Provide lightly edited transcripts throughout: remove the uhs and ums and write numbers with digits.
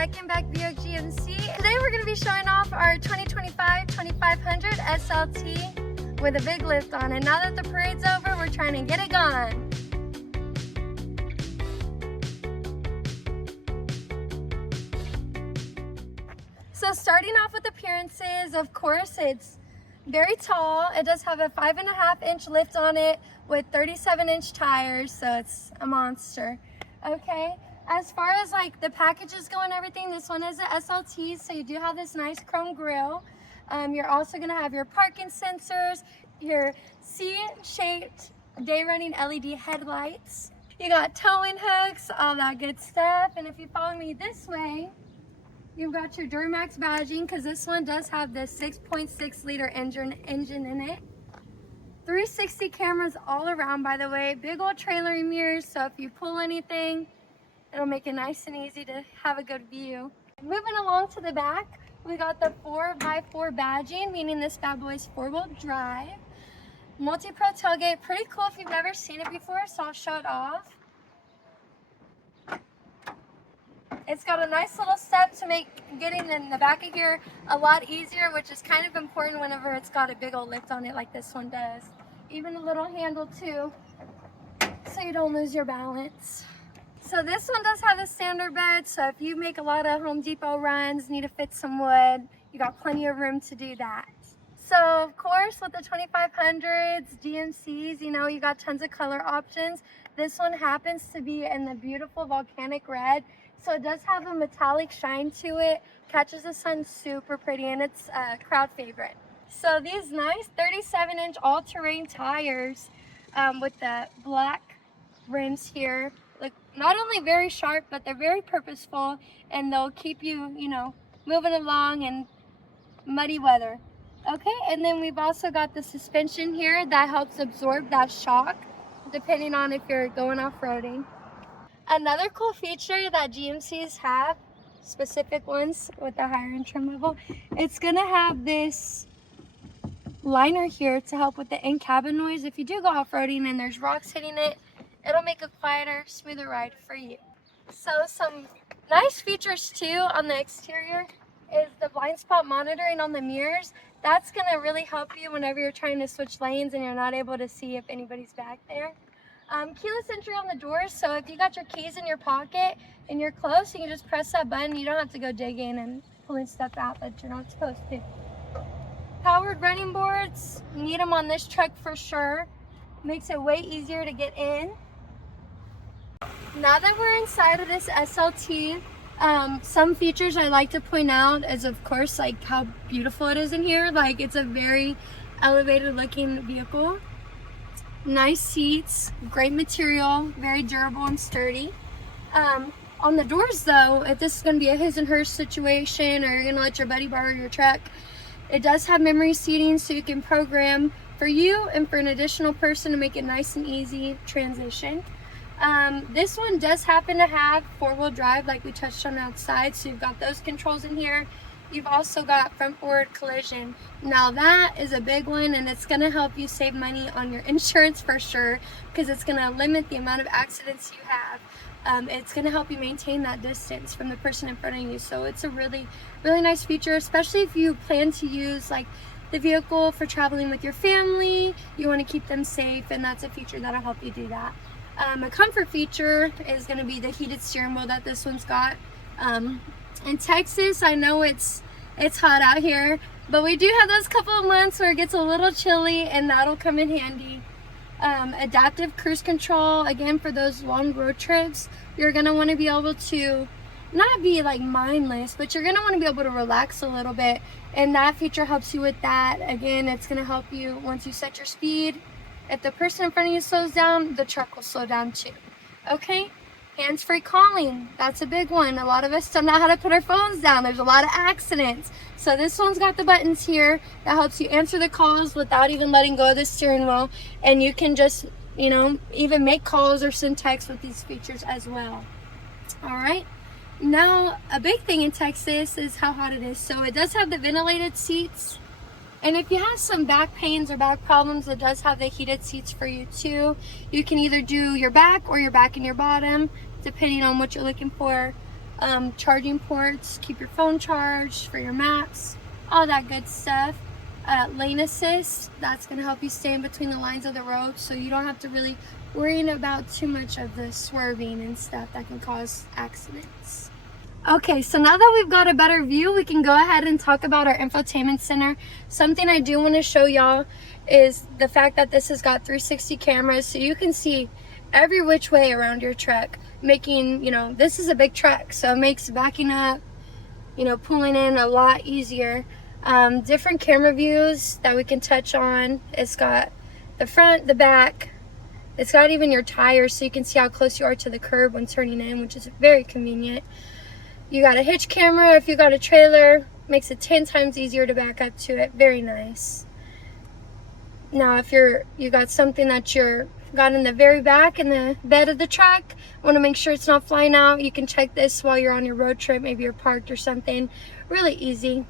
Beck Beck Buick GMC. Today we're going to be showing off our 2025 2500 SLT with a big lift on it. Now that the parade's over, we're trying to get it going. So starting off with appearances, of course, it's very tall. It does have a 5.5-inch lift on it with 37-inch tires, so it's a monster. Okay, as far as like the packages go and everything, this one is a SLT, so you do have this nice chrome grille. You're also gonna have your parking sensors, your C-shaped day-running LED headlights. You got towing hooks, all that good stuff. And if you follow me this way, you've got your Duramax badging, because this one does have the 6.6 liter engine in it. 360 cameras all around, by the way. Big old trailering mirrors, so if you pull anything, it'll make it nice and easy to have a good view. Moving along to the back, we got the 4x4 badging, meaning this bad boy's 4-wheel drive. Multi-pro tailgate, pretty cool if you've never seen it before, so I'll show it off. It's got a nice little step to make getting in the back of here a lot easier, which is kind of important whenever it's got a big old lift on it like this one does. Even a little handle too, so you don't lose your balance. So this one does have a standard bed, so if you make a lot of Home Depot runs, need to fit some wood, you got plenty of room to do that. So of course with the 2500s, GMCs, you know, you got tons of color options. This one happens to be in the beautiful volcanic red. So it does have a metallic shine to it, catches the sun super pretty, and it's a crowd favorite. So these nice 37-inch all-terrain tires with the black rims here, look not only very sharp, but they're very purposeful, and they'll keep you, you know, moving along in muddy weather. Okay, and then we've also got the suspension here that helps absorb that shock, depending on if you're going off-roading. Another cool feature that GMCs have, specific ones with the higher end trim level, it's gonna have this liner here to help with the in-cabin noise. If you do go off-roading and there's rocks hitting it, it'll make a quieter, smoother ride for you. So some nice features too on the exterior is the blind spot monitoring on the mirrors. That's gonna really help you whenever you're trying to switch lanes and you're not able to see if anybody's back there. Keyless entry on the doors, so if you got your keys in your pocket and you're close, you can just press that button. You don't have to go digging and pulling stuff out that you're not supposed to. Powered running boards, need them on this truck for sure. Makes it way easier to get in. Now that we're inside of this SLT, some features I like to point out is, of course, like how beautiful it is in here. Like, it's a very elevated looking vehicle. Nice seats, great material, very durable and sturdy. On the doors though, if this is going to be a his and hers situation, or you're going to let your buddy borrow your truck, it does have memory seating, so you can program for you and for an additional person to make it nice and easy transition. This one does happen to have 4-wheel drive like we touched on outside, so you've got those controls in here. You've also got front forward collision. Now that is a big one, and it's gonna help you save money on your insurance for sure, because it's gonna limit the amount of accidents you have. It's gonna help you maintain that distance from the person in front of you. So it's a really, really nice feature, especially if you plan to use like the vehicle for traveling with your family. You wanna keep them safe, and that's a feature that'll help you do that. A comfort feature is gonna be the heated steering wheel that this one's got. In Texas, I know it's hot out here, but we do have those couple of months where it gets a little chilly, and that'll come in handy. Adaptive cruise control, again, for those long road trips, you're gonna want to be able to not be like mindless, but you're gonna want to be able to relax a little bit, and that feature helps you with that. Again, it's gonna help you once you set your speed. If the person in front of you slows down, the truck will slow down too. Okay? Hands-free calling, that's a big one. A lot of us don't know how to put our phones down. There's a lot of accidents. So this one's got the buttons here that helps you answer the calls without even letting go of the steering wheel. And you can just, you know, even make calls or send texts with these features as well. All right. Now, a big thing in Texas is how hot it is. So it does have the ventilated seats. And if you have some back pains or back problems, it does have the heated seats for you too. You can either do your back or your back and your bottom, depending on what you're looking for. charging ports, keep your phone charged for your maps, all that good stuff. Lane assist, that's going to help you stay in between the lines of the road, so you don't have to really worry about too much of the swerving and stuff that can cause accidents. Okay, so now that we've got a better view, we can go ahead and talk about our infotainment center. Something I do want to show y'all is the fact that this has got 360 cameras, so you can see every which way around your truck, making, you know, this is a big truck, so it makes backing up, you know, pulling in a lot easier. Different camera views that we can touch on. It's got the front, the back, it's got even your tires, so you can see how close you are to the curb when turning in, which is very convenient. You got a hitch camera if you got a trailer, makes it 10 times easier to back up to it. Very nice. Now if you got something that you're got in the very back in the bed of the truck, want to make sure it's not flying out, you can check this while you're on your road trip, maybe you're parked or something. Really easy.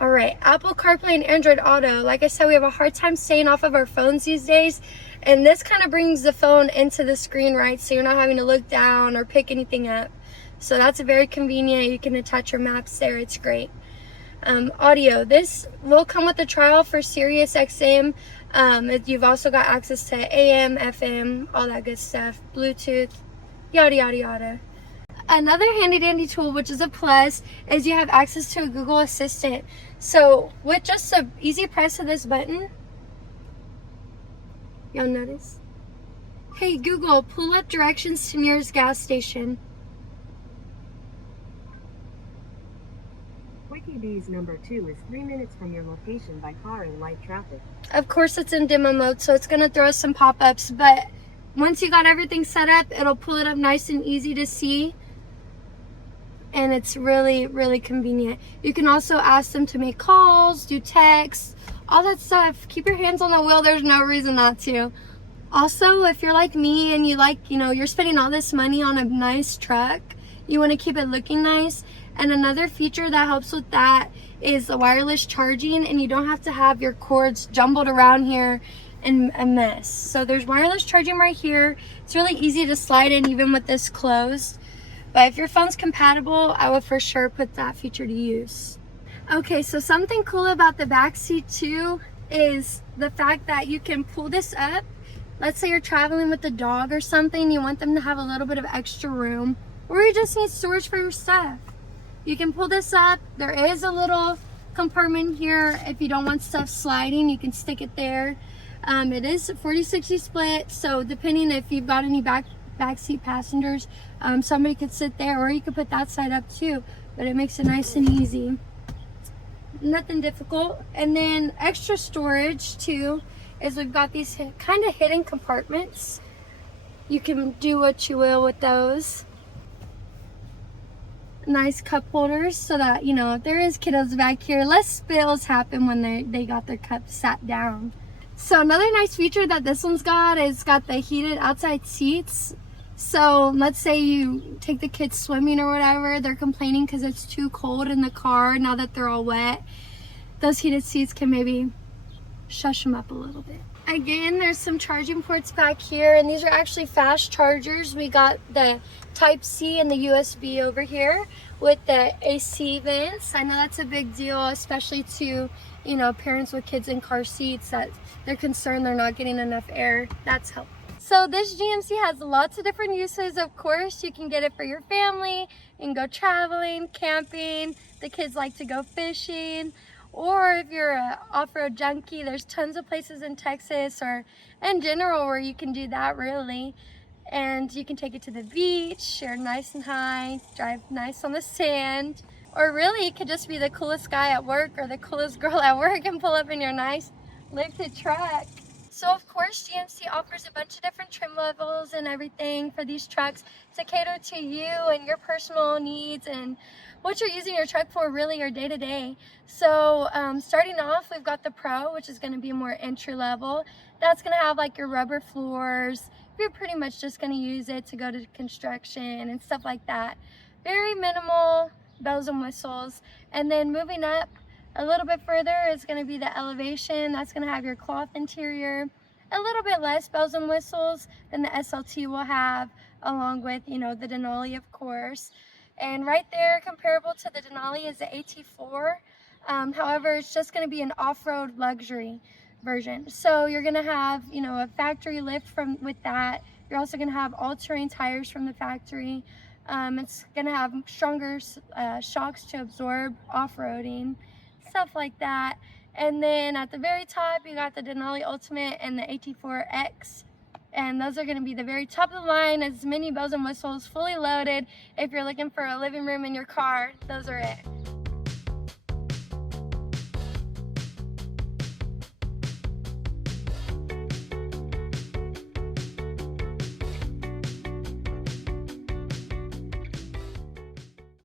All right, Apple CarPlay and Android Auto. Like I said, we have a hard time staying off of our phones these days, and this kind of brings the phone into the screen, right? So you're not having to look down or pick anything up. So that's very convenient. You can attach your maps there. It's great. Audio. This will come with a trial for Sirius XM. You've also got access to AM, FM, all that good stuff. Bluetooth, yada, yada, yada. Another handy dandy tool, which is a plus, is you have access to a Google Assistant. So with just an easy press of this button, y'all notice? Hey Google, pull up directions to nearest gas station. Quickie number 2 is 3 minutes from your location by car in light traffic. Of course it's in demo mode, so it's going to throw us some pop-ups, but once you got everything set up, it'll pull it up nice and easy to see. And it's really, really convenient. You can also ask them to make calls, do texts, all that stuff. Keep your hands on the wheel. There's no reason not to. Also, if you're like me and you like, you know, you're spending all this money on a nice truck, you want to keep it looking nice. And another feature that helps with that is the wireless charging, and you don't have to have your cords jumbled around here and a mess. So there's wireless charging right here. It's really easy to slide in even with this closed. But if your phone's compatible, I would for sure put that feature to use. Okay, so something cool about the back seat too is the fact that you can pull this up. Let's say you're traveling with a dog or something, you want them to have a little bit of extra room, or you just need storage for your stuff. You can pull this up. There is a little compartment here. If you don't want stuff sliding, you can stick it there. It is a 40-60 split, so depending if you've got any backseat passengers, somebody could sit there, or you could put that side up too, but it makes it nice and easy. Nothing difficult. And then extra storage too is we've got these kind of hidden compartments. You can do what you will with those. Nice cup holders, so that, you know, if there is kiddos back here, less spills happen when they got their cups sat down. So another nice feature that this one's got is got the heated outside seats. So let's say you take the kids swimming or whatever, they're complaining because it's too cold in the car now that they're all wet. Those heated seats can maybe shush them up a little bit. Again, there's some charging ports back here, and these are actually fast chargers. We got the Type C and the USB over here with the AC vents. I know that's a big deal, especially to, you know, parents with kids in car seats that they're concerned they're not getting enough air. That's helpful. So this GMC has lots of different uses. Of course, you can get it for your family and go traveling, camping. The kids like to go fishing. Or if you're an off-road junkie, there's tons of places in Texas or in general where you can do that, really. And you can take it to the beach, share nice and high, drive nice on the sand. Or really, it could just be the coolest guy at work or the coolest girl at work and pull up in your nice lifted truck. So of course, GMC offers a bunch of different trim levels and everything for these trucks to cater to you and your personal needs and what you're using your truck for, really, your day-to-day. So starting off, we've got the Pro, which is going to be more entry level. That's going to have like your rubber floors. You're pretty much just going to use it to go to construction and stuff like that. Very minimal bells and whistles. And then moving up a little bit further is going to be the Elevation. That's going to have your cloth interior. A little bit less bells and whistles than the SLT will have, along with, you know, the Denali, of course. And right there, comparable to the Denali, is the AT4. However, it's just going to be an off-road luxury version. So you're going to have, you know, a factory lift with that. You're also going to have all-terrain tires from the factory. It's going to have stronger shocks to absorb off-roading, stuff like that. And then at the very top, you got the Denali Ultimate and the AT4X. And those are going to be the very top of the line, as many bells and whistles, fully loaded. If you're looking for a living room in your car, those are it.